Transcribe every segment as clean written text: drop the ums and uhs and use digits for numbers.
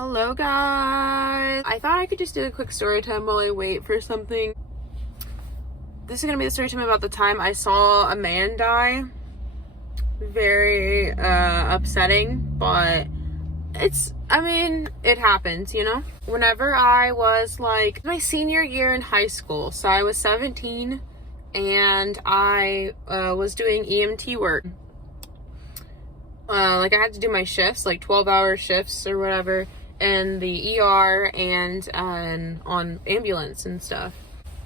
Hello guys! I thought I could just do a quick story time while I wait for something. This is gonna be the story time about the time I saw a man die. Very upsetting, but it happens, you know? Whenever I was like my senior year in high school, so I was 17 and I was doing EMT work. I had to do my shifts, like 12-hour shifts or whatever, in the ER and on ambulance and stuff.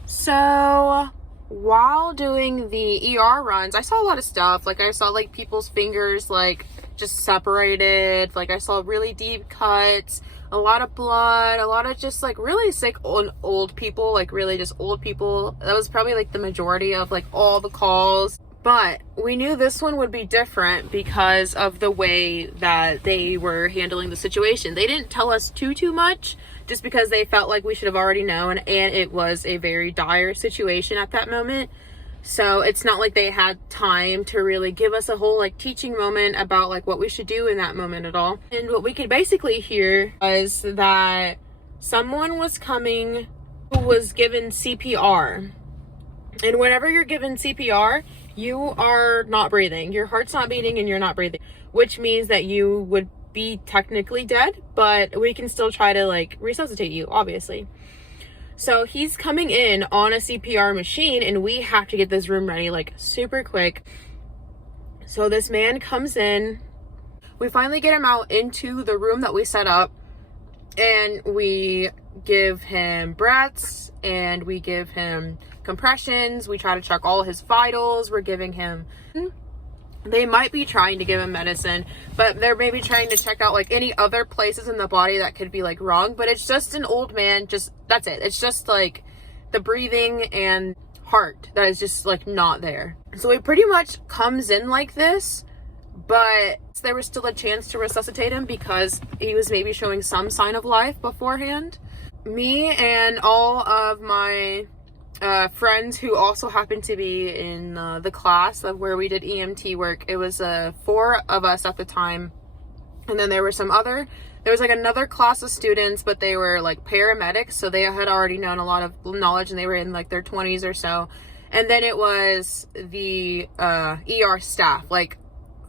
So while doing the ER runs, I saw a lot of stuff. Like I saw like people's fingers like just separated. Like I saw really deep cuts, a lot of blood, a lot of just like really sick old people, like really just old people. That was probably like the majority of like all the calls. But we knew this one would be different because of the way that they were handling the situation. They didn't tell us too much just because they felt like we should have already known, and it was a very dire situation at that moment. So it's not like they had time to really give us a whole like teaching moment about like what we should do in that moment at all. And what we could basically hear was that someone was coming who was given CPR. And whenever you're given CPR, you are not breathing. Your heart's not beating and you're not breathing, which means that you would be technically dead, but we can still try to like resuscitate you, obviously. So he's coming in on a CPR machine and we have to get this room ready like super quick. So this man comes in, we finally get him out into the room that we set up, and we give him breaths and we give him compressions. We try to check all his vitals. We're giving him, they might be trying to give him medicine, but they're maybe trying to check out like any other places in the body that could be like wrong. But it's just an old man, that's it. It's just like the breathing and heart that is just like not there. So he pretty much comes in like this, but there was still a chance to resuscitate him because he was maybe showing some sign of life beforehand. Me and all of my friends who also happened to be in the class of where we did EMT work. It was 4 of us at the time, and then there was like another class of students, but they were like paramedics, so they had already known a lot of knowledge and they were in like their 20s or so. And then it was the ER staff, like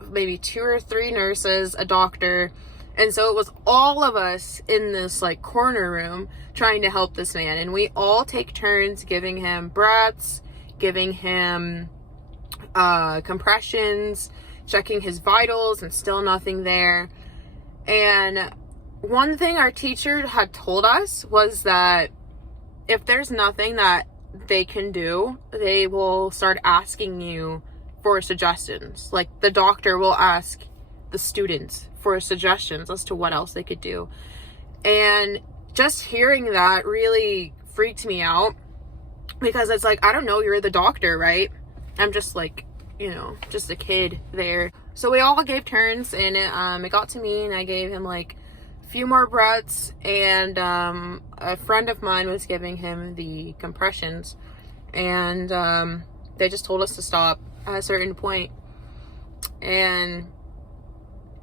maybe 2 or 3 nurses, a doctor. And so it was all of us in this like corner room trying to help this man, and we all take turns giving him breaths, giving him compressions, checking his vitals, and still nothing there. And one thing our teacher had told us was that if there's nothing that they can do, they will start asking you for suggestions. Like the doctor will ask the students for suggestions as to what else they could do. And just hearing that really freaked me out, because it's like, I don't know, you're the doctor, right? I'm just like, just a kid there. So we all gave turns, and it got to me, and I gave him like a few more breaths, and a friend of mine was giving him the compressions, and they just told us to stop at a certain point. And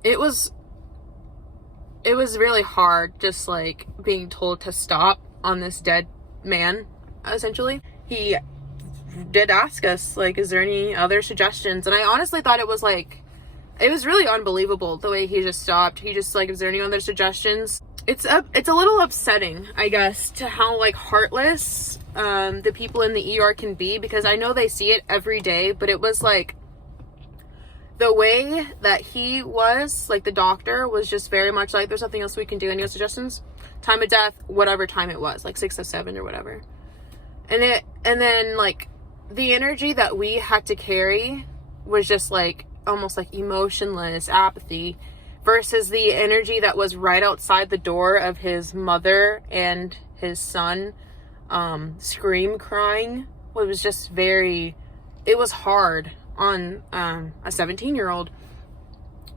it was really hard just like being told to stop on this dead man, essentially. He did ask us like, is there any other suggestions? And I honestly thought it was really unbelievable the way he just stopped. He just like, is there any other suggestions? It's a little upsetting, I guess, to how like heartless the people in the ER can be, because I know they see it every day, but it was like the way that he was, like the doctor was just very much like, there's nothing else we can do. Any suggestions? Time of death, whatever time it was, like 6 or 7 or whatever. And then like the energy that we had to carry was just like almost like emotionless apathy, versus the energy that was right outside the door of his mother and his son scream crying. It was just it was hard on a 17-year-old.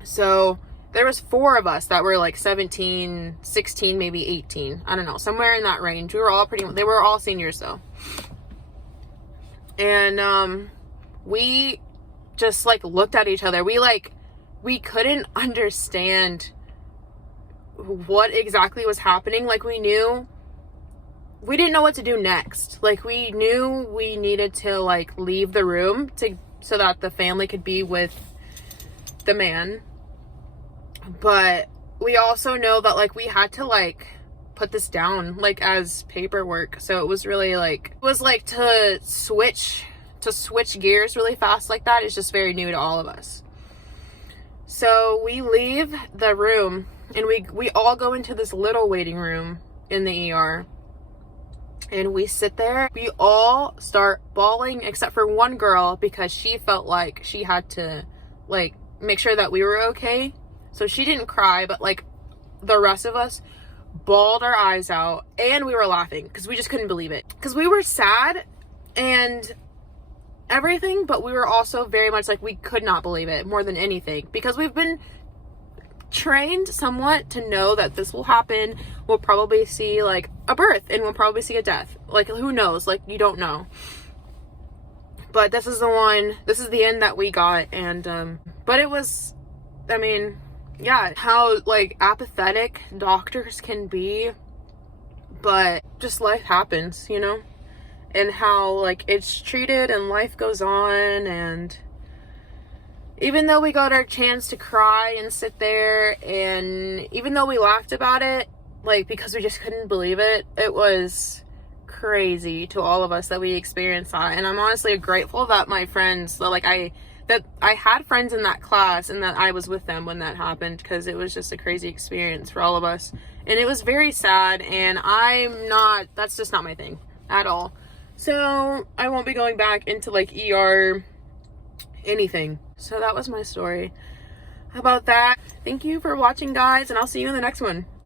So there was 4 of us that were like 17, 16, maybe 18. I don't know, somewhere in that range. They were all seniors though. And we just like looked at each other. We couldn't understand what exactly was happening. Like, we didn't know what to do next. Like, we knew we needed to like leave the room so that the family could be with the man. But we also know that like we had to like put this down like as paperwork. So it was really like, it was like to switch gears really fast like that is just very new to all of us. So we leave the room and we all go into this little waiting room in the ER. And we sit there. We all start bawling except for one girl, because she felt like she had to like make sure that we were okay. So she didn't cry, but like the rest of us bawled our eyes out, and we were laughing because we just couldn't believe it. Because we were sad and everything, but we were also very much like we could not believe it more than anything, because we've been trained somewhat to know that this will happen. We'll probably see like a birth, and we'll probably see a death. Like, who knows? Like, you don't know. But this is the end that we got. And but it was, I mean, yeah, how like apathetic doctors can be, but just life happens, you know, and how like it's treated and life goes on. And even though we got our chance to cry and sit there, and even though we laughed about it, like, because we just couldn't believe it, it was crazy to all of us that we experienced that. And I'm honestly grateful that my friends, that I had friends in that class and that I was with them when that happened, because it was just a crazy experience for all of us. And it was very sad, and that's just not my thing at all. So I won't be going back into like ER anything. So that was my story about that. Thank you for watching, guys, and I'll see you in the next one.